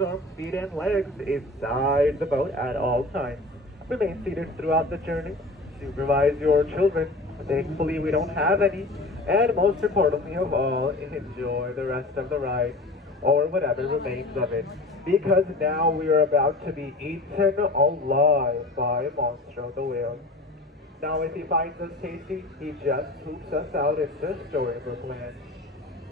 arms, feet, and legs inside the boat at all times. Remain seated throughout the journey. Supervise your children. Thankfully, we don't have any. And most importantly of all, enjoy the rest of the ride, or whatever remains of it. Because now we are about to be eaten alive by Monstro the whale. Now if he finds us tasty, he just poops us out into storybook land.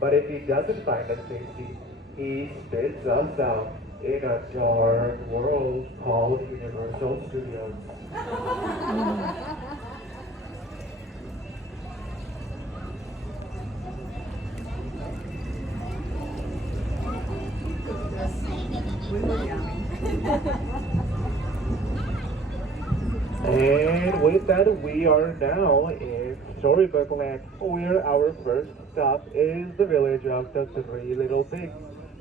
But if he doesn't find us tasty, he spits us out in a dark world called Universal Studios. And with that, we are now in Storybook Land, where our first stop is the village of the Three Little Pigs,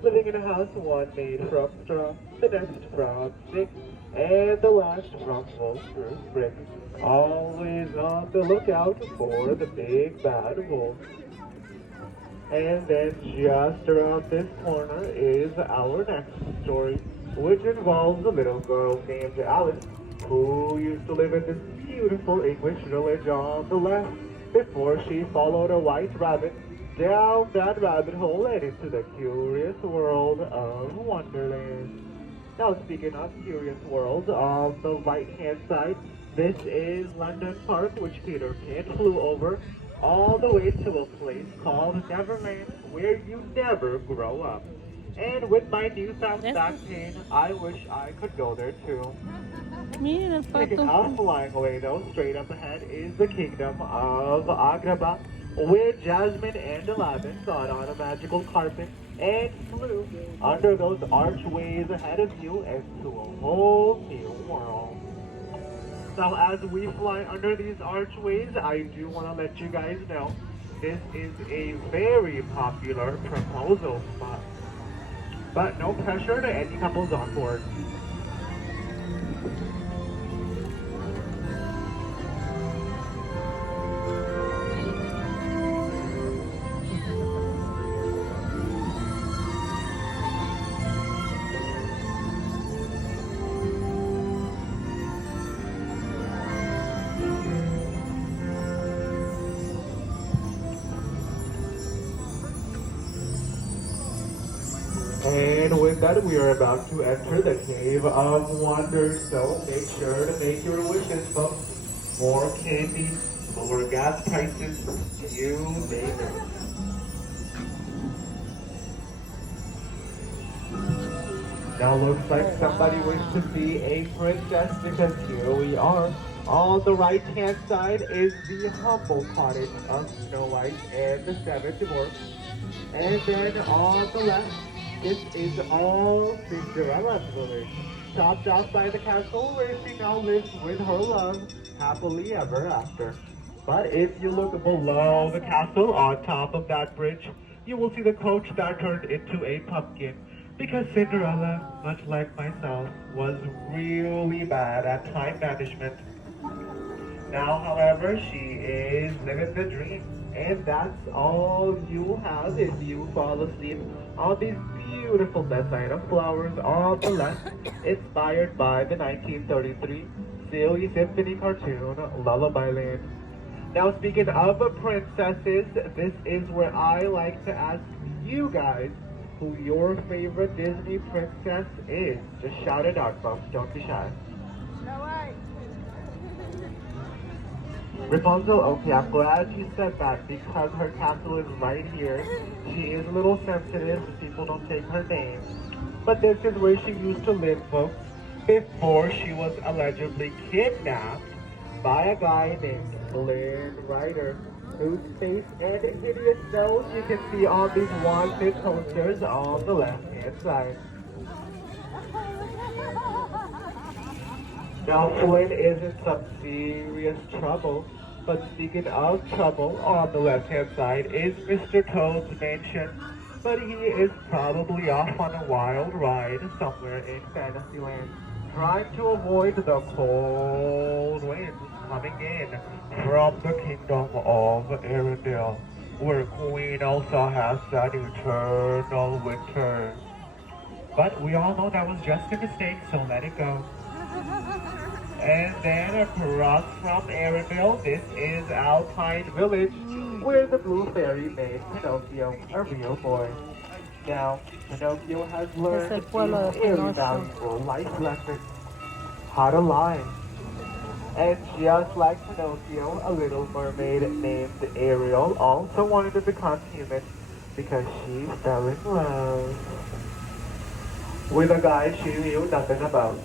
living in a house, one made from straw, the next from sticks, and the last from wolf-proof bricks. Always on the lookout for the big bad wolf. And then just around this corner is our next story, which involves a little girl named Alice, who used to live in this beautiful English village on the left before she followed a white rabbit down that rabbit hole and into the curious world of Wonderland. Now speaking of curious world, on the right hand side, this is London Park, which Peter Pan flew over all the way to a place called Neverland, where you never grow up. And with my newfound back pain, I wish I could go there too. Miren el Taking pato. off flying away though, straight up ahead is the kingdom of Agrabah, where Jasmine and Aladdin got on a magical carpet and flew under those archways ahead of you into a whole new world. Now as we fly under these archways, I do want to let you guys know this is a very popular proposal spot. But no pressure to any couples on board. And with that, we are about to enter the Cave of Wonders, so make sure to make your wishes, folks. More candy, lower gas prices, you name it. Now looks like somebody wished to be a princess because here we are. On the right hand side is the humble cottage of Snow White and the Seven Dwarfs. And then on the left, this is all Cinderella's village, topped off by the castle where she now lives with her love happily ever after. But if you look below the castle, on top of that bridge, you will see the coach that turned into a pumpkin. Because Cinderella, much like myself, was really bad at time management. Now, however, she is living the dream. And that's all you have if you fall asleep on these beautiful mezzanin of flowers on the left, inspired by the 1933 Silly Symphony cartoon Lullaby Land. Now, speaking of princesses, this is where I like to ask you guys who your favorite Disney princess is. Just shout it out, folks. Don't be shy. Rapunzel, okay, I'm glad you said that because her castle is right here. She is a little sensitive so people don't take her name. But this is where she used to live, folks, before she was allegedly kidnapped by a guy named Flynn Rider, whose face and hideous nose you can see on these wanted posters on the left-hand side. Now Flynn is in some serious trouble, but speaking of trouble, on the left-hand side is Mr. Toad's mansion, but he is probably off on a wild ride somewhere in Fantasyland, trying to avoid the cold winds coming in from the kingdom of Arendelle, where Queen Elsa has an eternal winter. But we all know that was just a mistake, so let it go. And then across from Arendelle, this is Alpine Village, where the Blue Fairy made Pinocchio a real boy. Now, Pinocchio has learned Es el a pueblo de very Pinocho. valuable life lesson: how to lie. And just like Pinocchio, a little mermaid named Ariel also wanted to become human because she fell in love with a guy she knew nothing about.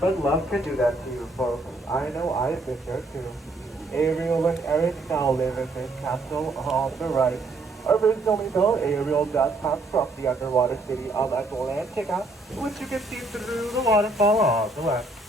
But love can do that to you, folks. I know I've been there too. Ariel and Eric now live in this castle on the right. Originally though, Ariel does come from the underwater city of Atlantica, which you can see through the waterfall on the left.